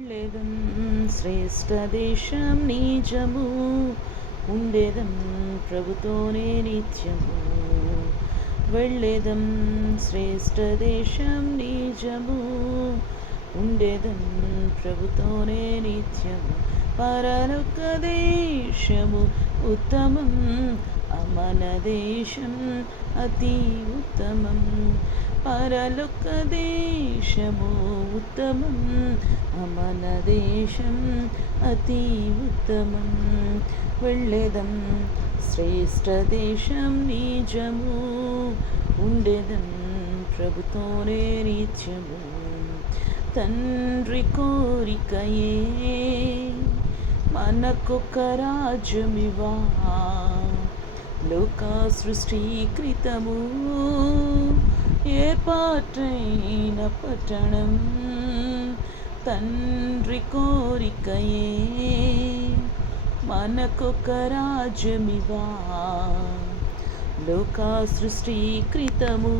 లేదం శ్రేష్ట దేశం నిజము ఉండేదం ప్రభుతోనే నిత్యము వెళ్ళేదం శ్రేష్ట దేశం నిజము ఉండేదం ప్రభుతోనే నిత్యము పరలోక దేశము ఉత్తమం అమన దేశం అతి ఉత్తమం పరలోక దేశము ఉత్తమం అమన దేశం అతి ఉత్తమం వెళ్ళేదం శ్రేష్ఠ దేశం నిజము ఉండేదం ప్రభుతోనే నిత్యము తండ్రి కోరికయే మనకొక రాజ్యమివా లోకా సృష్టీకృతము ఏర్పాటైన పట్టణం తండ్రి కోరికయే. మనకొక రాజ్యమివా లోకా సృష్టీకృతము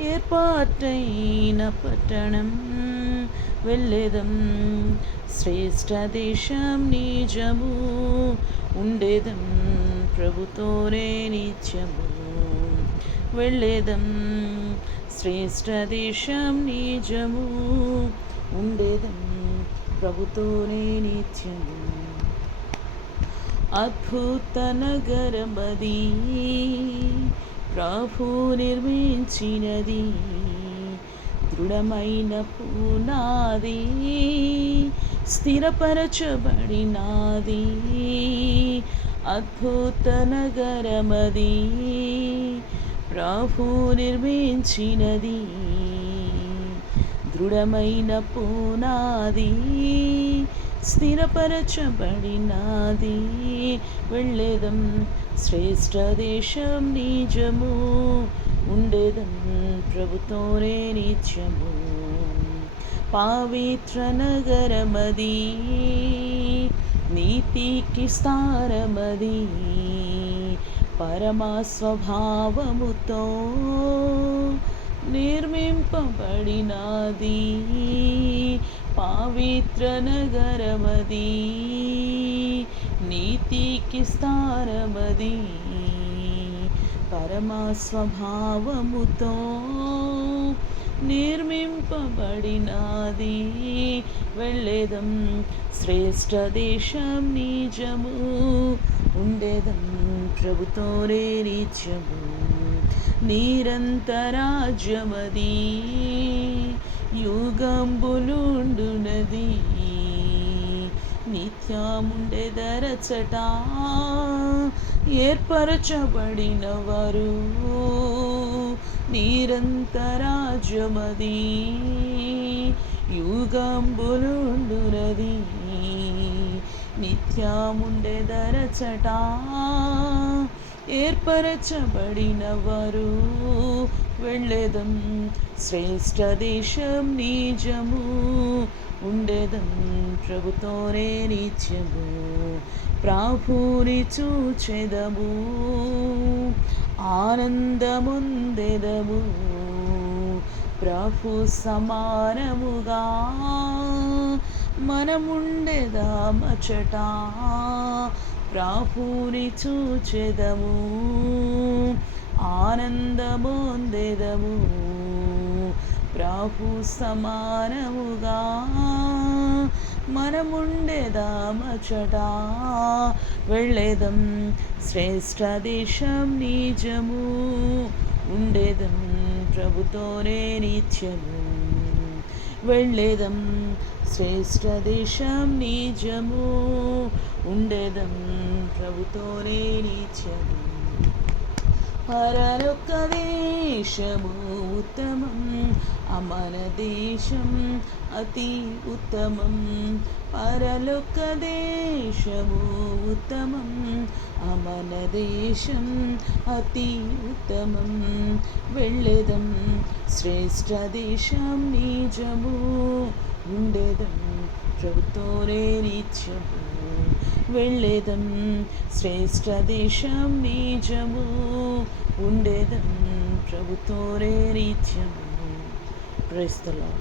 ఏర్పాటైన పట్టణం వెళ్ళేదం శ్రేష్ఠ దేశం నిజము ఉండేదం ప్రభుతోనే నిత్యము వెళ్ళేదం శ్రేష్ఠ దేశం నిజము ఉండేదం ప్రభుతోనే నిత్యము అద్భుత నగరమది ప్రభు నిర్మించినది దృఢమైన పునాది స్థిరపరచబడినాది. అద్భుత నగరమది ప్రభు నిర్మించినది. దృఢమైన పునాది స్థిరపరచబడినది. వెళ్ళేదం శ్రేష్ఠ దేశం నిజము. ఉండేదం ప్రభుతోనే నిత్యము. పావిత్ర నగరమది నీతికి స్థారమది పరమా స్వభావముతో నిర్మింపబడినది. పావిత్ర నగరమది నీతికి స్థానమది పరమా స్వభావముతో నిర్మింపబడినది. వెళ్ళేదం శ్రేష్ఠ దేశం నిజము ఉండేదం ప్రభుతోరే నిత్యము నిరంతరాజ్యమది. యుగంబులుండునది. నిత్యముండెదరచట ఏర్పరచబడిన వారు నిరంతరాజ్యమది యుగంబులుండునది. నిత్యముండెదరచట ఏర్పరచబడిన వారు వెళ్ళేదం శ్రేష్ఠ దేశం నిజము. ఉండేదం ప్రభుతోనే నిత్యము. ప్రాభుని చూచెదము. ఆనందముందెదము. ప్రభు సమానముగా మనముండెదామచట. ప్రాభుని చూచెదము. ఆనందముందెదము. ప్రభు సమానముగా మనముండెదామచట వెళ్ళేదం శ్రేష్ట దేశం నిజము ఉండేదం ప్రభుతోనే నిత్యము. వెళ్ళేదం శ్రేష్ట దేశం నిజము ఉండేదం ప్రభుతోనే నిత్యము. పరలొక్క దేశము ఉత్తమం అమర దేశం అతి ఉత్తమం. పరలొక్క దేశము ఉత్తమం. అమన దేశం అతి ఉత్తమం. వెళ్ళేదం శ్రేష్ట దేశం నిజము ఉండేదం ప్రభుతోనే నిత్యము వెళ్ళేదం శ్రేష్ట దేశం నిజము ఉండేదం ప్రభుతోనే నిత్యము క్రైస్తలం